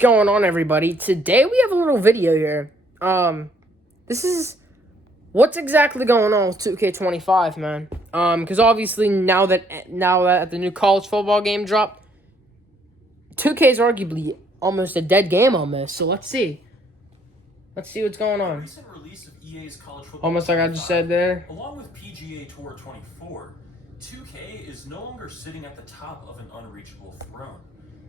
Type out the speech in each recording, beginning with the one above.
Going on, everybody? Today we have a little video here. This is what's exactly going on with 2K25, man. Because obviously now that the new college football game dropped, 2K is arguably almost a dead game almost. So let's see what's going on. The recent release of EA's college football Almost like I just said there. Along with PGA Tour 24, 2K is no longer sitting at the top of an unreachable throne.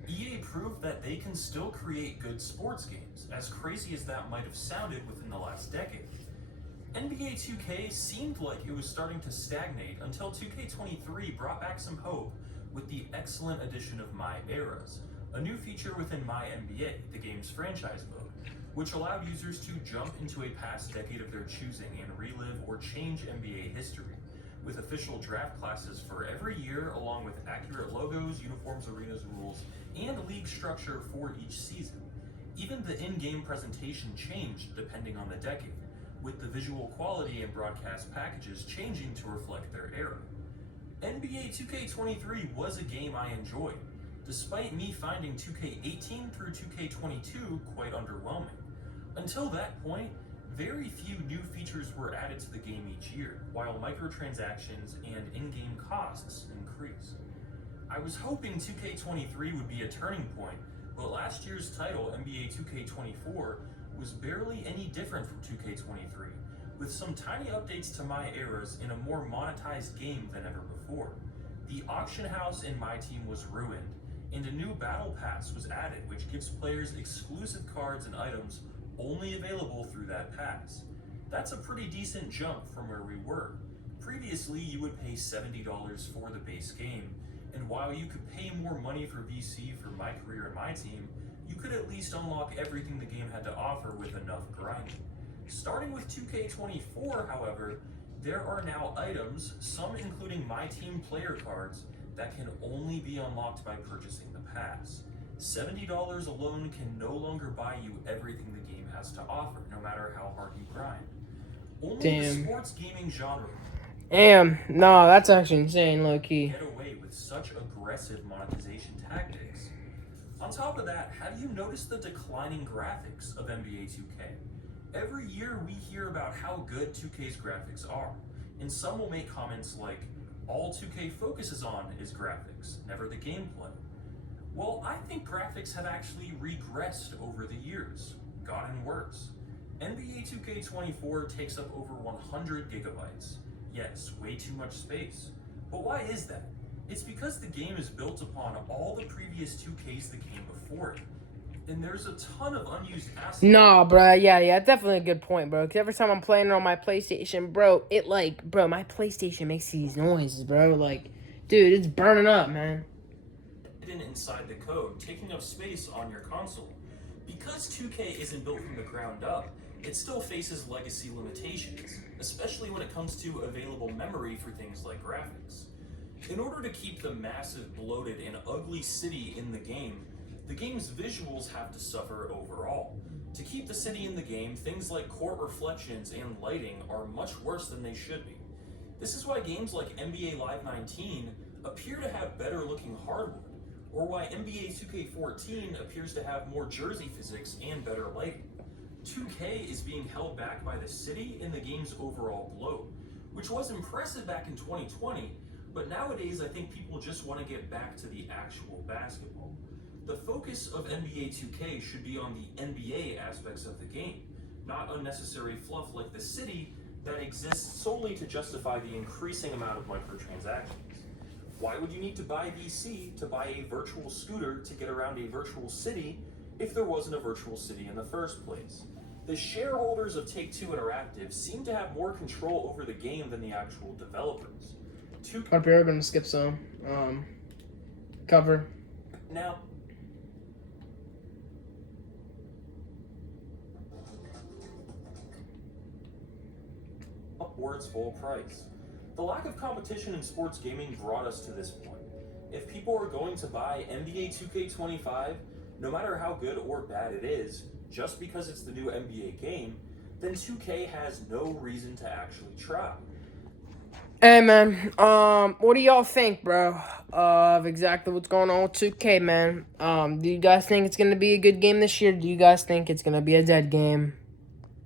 EA proved that they can still create good sports games, as crazy as that might have sounded within the last decade. NBA 2K seemed like it was starting to stagnate until 2K23 brought back some hope with the excellent addition of My Eras, a new feature within My NBA, the game's franchise mode, which allowed users to jump into a past decade of their choosing and relive or change NBA history, with official draft classes for every year along with accurate logos, uniforms, arenas, rules, and league structure for each season. Even the in-game presentation changed depending on the decade, with the visual quality and broadcast packages changing to reflect their era. NBA 2K23 was a game I enjoyed, despite me finding 2K18 through 2K22 quite underwhelming. Until that point, very few new features were added to the game each year, while microtransactions and in-game costs increased. I was hoping 2K23 would be a turning point, but last year's title, NBA 2K24, was barely any different from 2K23, with some tiny updates to My Eras in a more monetized game than ever before. The auction house in My Team was ruined, and a new battle pass was added, which gives players exclusive cards and items only available through that pass. That's a pretty decent jump from where we were. Previously, you would pay $70 for the base game, and while you could pay more money for VC for My Career and My Team, you could at least unlock everything the game had to offer with enough grinding. Starting with 2K24, however, there are now items, some including My Team player cards, that can only be unlocked by purchasing the pass. $70 alone can no longer buy you everything the game has to offer, no matter how hard you grind. Only the sports gaming genre No, that's actually insane, low-key. get away with such aggressive monetization tactics. On top of that, have you noticed the declining graphics of NBA 2K? Every year we hear about how good 2K's graphics are, and some will make comments like, all 2K focuses on is graphics, never the gameplay. Well, I think graphics have actually regressed over the years, gotten worse. NBA 2K24 takes up over 100 gigabytes. Yes, way too much space. But why is that? It's because the game is built upon all the previous 2Ks that came before it. And there's a ton of unused assets. Nah, bro. Yeah, definitely a good point, bro. Because every time I'm playing it on my PlayStation, bro, my PlayStation makes these noises, bro. Like, dude, it's burning up, man. Inside the code, taking up space on your console. Because 2K isn't built from the ground up, it still faces legacy limitations, especially when it comes to available memory for things like graphics. In order to keep the massive, bloated, and ugly city in the game's visuals have to suffer overall. To keep the city in the game, things like court reflections and lighting are much worse than they should be. This is why games like NBA Live 19 appear to have better looking hardware, or why NBA 2K14 appears to have more jersey physics and better lighting. 2K is being held back by the city and the game's overall bloat, which was impressive back in 2020, but nowadays I think people just want to get back to the actual basketball. The focus of NBA 2K should be on the NBA aspects of the game, not unnecessary fluff like the city that exists solely to justify the increasing amount of microtransactions. Why would you need to buy VC to buy a virtual scooter to get around a virtual city if there wasn't a virtual city in the first place? The shareholders of Take-Two Interactive seem to have more control over the game than the actual developers. Up here, we're going to skip some cover. Now, words full price. The lack of competition in sports gaming brought us to this point. If people are going to buy NBA 2K25, no matter how good or bad it is, just because it's the new NBA game, then 2K has no reason to actually try. Hey man, what do y'all think, bro? Of exactly what's going on with 2K, man? Do you guys think it's gonna be a good game this year? Do you guys think it's gonna be a dead game?